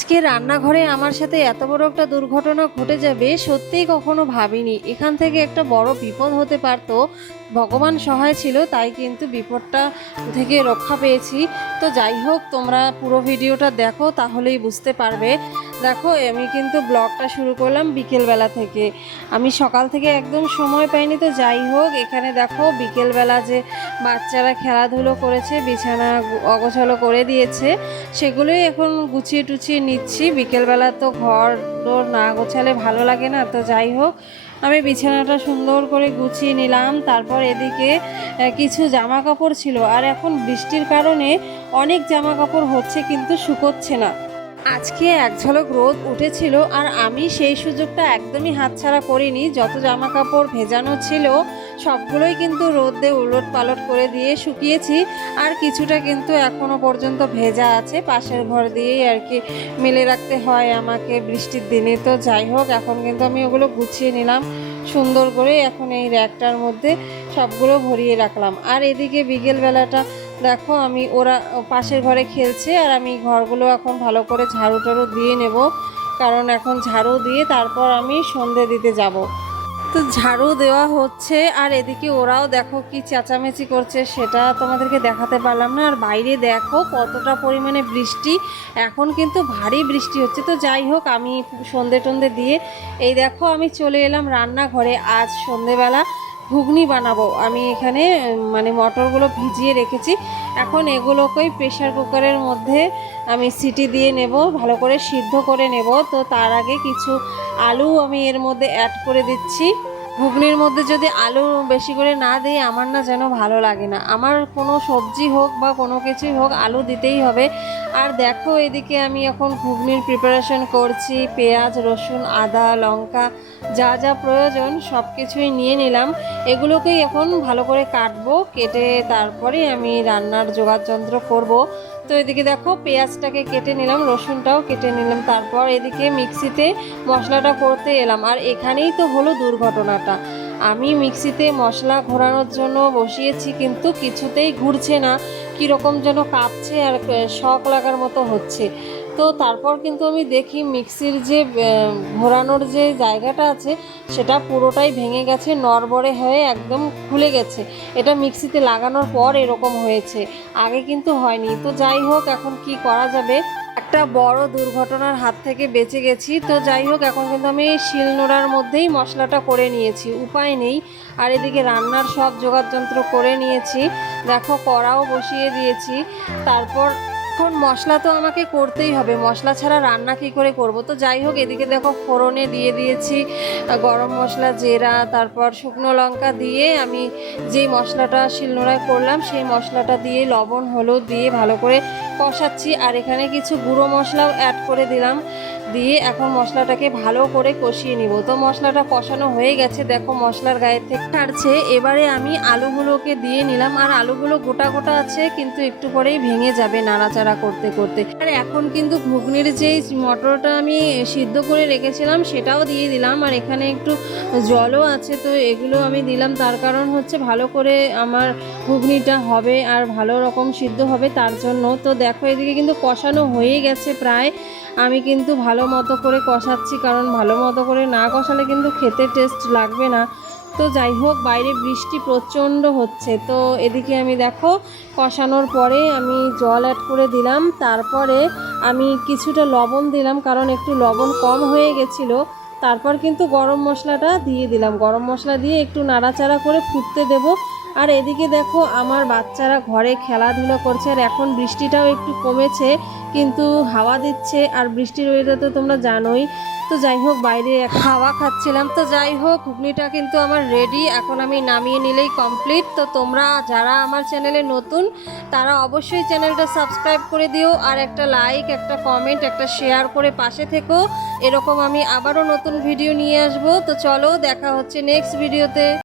আজকে রান্নাঘরে আমার সাথে এত বড় একটা দুর্ঘটনা ঘটে যাবে সত্যিই কখনো ভাবিনি। এখান থেকে একটা বড় বিপদ হতে পারতো। ভগবান সহায় ছিল, তাই কিন্তু বিপদটা থেকে রক্ষা পেয়েছি। তো যাই হোক, তোমরা পুরো ভিডিওটা দেখো, তাহলেই বুঝতে পারবে। দেখো, আমি কিন্তু ব্লগটা শুরু করলাম বিকেলবেলা থেকে। আমি সকাল থেকে একদম সময় পাইনি। তো যাই হোক, এখানে দেখো বিকেলবেলা যে বাচ্চারা খেলাধুলো করেছে, বিছানা অগোছালো করে দিয়েছে, সেগুলোই এখন গুছিয়ে টুছিয়ে নিচ্ছি। বিকেলবেলা তো ঘর দোর না গোছালে ভালো লাগে না। তো যাই হোক, আমি বিছানাটা সুন্দর করে গুছিয়ে নিলাম। তারপর এদিকে কিছু জামা কাপড় ছিল, আর এখন বৃষ্টির কারণে অনেক জামা কাপড় হচ্ছে কিন্তু শুকোচ্ছে না। আজকে এক ঝলক রোদ উঠেছিল, আর আমি সেই সুযোগটা একদমই হাতছাড়া করিনি। যত জামা কাপড় ভেজানো ছিল সবগুলোই কিন্তু রোদে উলট পালট করে দিয়ে শুকিয়েছি, আর কিছুটা কিন্তু এখনও পর্যন্ত ভেজা আছে। পাশের ঘর দিয়েই আর কি মেলে রাখতে হয় আমাকে বৃষ্টির দিনে। তো যাই হোক, এখন কিন্তু আমি ওগুলো গুছিয়ে নিলাম সুন্দর করে। এখন এই র্যাকটার মধ্যে সবগুলো ভরিয়ে রাখলাম। আর এদিকে বিকেলবেলাটা দেখো, আমি ওরা পাশের ঘরে খেলছে, আর আমি ঘরগুলো এখন ভালো করে ঝাড়ু টাড়ু দিয়ে নেব, কারণ এখন ঝাড়ু দিয়ে তারপর আমি সন্ধে দিতে যাব। তো ঝাড়ু দেওয়া হচ্ছে, আর এদিকে ওরাও দেখো কি চেঁচামেচি করছে, সেটা তোমাদেরকে দেখাতে পারলাম না। আর বাইরে দেখো কতটা পরিমাণে বৃষ্টি, এখন কিন্তু ভারী বৃষ্টি হচ্ছে। তো যাই হোক, আমি সন্ধে টন্ধে দিয়ে এই দেখো আমি চলে এলাম রান্নাঘরে। আজ সন্ধেবেলা ঘুগনি বানাবো। আমি এখানে মানে মটরগুলো ভিজিয়ে রেখেছি, এখন এগুলোকেই প্রেশার কুকারের মধ্যে আমি সিটি দিয়ে নেব, ভালো করে সিদ্ধ করে নেব। তো তার আগে কিছু আলু আমি এর মধ্যে অ্যাড করে দিচ্ছি। ঘুগনির মধ্যে যদি আলু বেশি করে না দিই, আমার না যেন ভালো লাগে না। আমার কোনো সবজি হোক বা কোনো কিছুই হোক, আলু দিতেই হবে। আর দেখো, এদিকে আমি এখন ঘুগনির প্রিপারেশন করছি। পেঁয়াজ, রসুন, আদা, লঙ্কা, যা যা প্রয়োজন সব কিছুই নিয়ে নিলাম। এগুলোকেই এখন ভালো করে কাটবো, কেটে তারপরে আমি রান্নার যোগাড়যন্ত্র করব। তো এদিকে দেখো পেঁয়াজটাকে কেটে নিলাম, রসুনটাও কেটে নিলাম। তারপর এদিকে মিক্সিতে মশলাটা করতে এলাম। আর এখানেই তো হলো দুর্ঘটনাটা। আমি মিক্সিতে মশলা ঘোরানোর জন্য বসিয়েছি, কিন্তু কিছুতেই ঘুরছে না, কীরকম যেন কাঁপছে আর শক লাগার মতো হচ্ছে। তো তারপর কিন্তু আমি দেখি মিক্সির যে ঘোরানোর যে জায়গাটা আছে সেটা পুরোটাই ভেঙে গেছে, নড়বড়ে হয়ে একদম খুলে গেছে। এটা মিক্সিতে লাগানোর পর এরকম হয়েছে, আগে কিন্তু হয়নি। তো যাই হোক, এখন কি করা যাবে, একটা বড় দুর্ঘটনার হাত থেকে বেঁচে গেছি। তো যাই হোক, এখন কিন্তু আমি শিলনোড়ার মধ্যেই মশলাটা করে নিয়েছি, উপায় নেই। আর এদিকে রান্নার সব যোগাড়যন্ত্র করে নিয়েছি, দেখো কড়াও বসিয়ে দিয়েছি। তারপর এখন মশলা তো আমাকে করতেই হবে, মশলা ছাড়া রান্না কী করে করব। তো যাই হোক, এদিকে দেখো ফোড়নে দিয়ে দিয়েছি গরম মশলা, জিরা, তারপর শুকনো লঙ্কা দিয়ে আমি যেই মশলাটা শিলনোড়ায় করলাম সেই মশলাটা দিয়ে লবণ হলুদ দিয়ে ভালো করে কষাচ্ছি। আর এখানে কিছু গুঁড়ো মশলাও অ্যাড করে দিলাম, দিয়ে এখন মশলাটাকে ভালো করে কষিয়ে নিব। তো মশলাটা কষানো হয়ে গেছে, দেখো মশলার গায়ে থেকে ছাড়ছে। এবারে আমি আলুগুলোকে দিয়ে নিলাম, আর আলুগুলো গোটা গোটা আছে, কিন্তু একটু পরেই ভেঙে যাবে নাড়াচাড়া করতে করতে। আর এখন কিন্তু ঘুগনির যেই মটরটা আমি সিদ্ধ করে রেখেছিলাম সেটাও দিয়ে দিলাম, আর এখানে একটু জলও আছে। তো এগুলো আমি দিলাম, তার কারণ হচ্ছে ভালো করে আমার ঘুগনিটা হবে আর ভালো রকম সিদ্ধ হবে তার জন্য। তো দেখো, এদিকে কিন্তু কষানো হয়ে গেছে প্রায়। আমি কিন্তু ভালো মতো করে কষাচ্ছি, কারণ ভালো মতো করে না কষালে কিন্তু খেতে টেস্ট লাগবে না। তো যাই হোক, বাইরে বৃষ্টি প্রচণ্ড হচ্ছে। তো এদিকে আমি দেখো কষানোর পরে আমি জল অ্যাড করে দিলাম, তারপরে আমি কিছুটা লবণ দিলাম, কারণ একটু লবণ কম হয়ে গেছিলো। তারপর কিন্তু গরম মশলাটা দিয়ে দিলাম, গরম মশলা দিয়ে একটু নাড়াচাড়া করে ফুটতে দেব। আর এদিকে দেখো আমার বাচ্চারা ঘরে খেলাধুলো করছে, আর এখন বৃষ্টিটাও একটু কমেছে, কিন্তু হাওয়া দিচ্ছে, আর বৃষ্টির ওয়েদার তো তোমরা জানোই। তো যাই হোক, বাইরে হাওয়া খাচ্ছিলাম। তো যাই হোক, ঘুগনিটা কিন্তু আমার রেডি, এখন আমি নামিয়ে নিলেই কমপ্লিট। তো তোমরা যারা আমার চ্যানেলে নতুন তারা অবশ্যই চ্যানেলটা সাবস্ক্রাইব করে দিও, আর একটা লাইক, একটা কমেন্ট, একটা শেয়ার করে পাশে থেকো। এরকম আমি আবারও নতুন ভিডিও নিয়ে আসবো। তো চলো, দেখা হচ্ছে নেক্সট ভিডিওতে।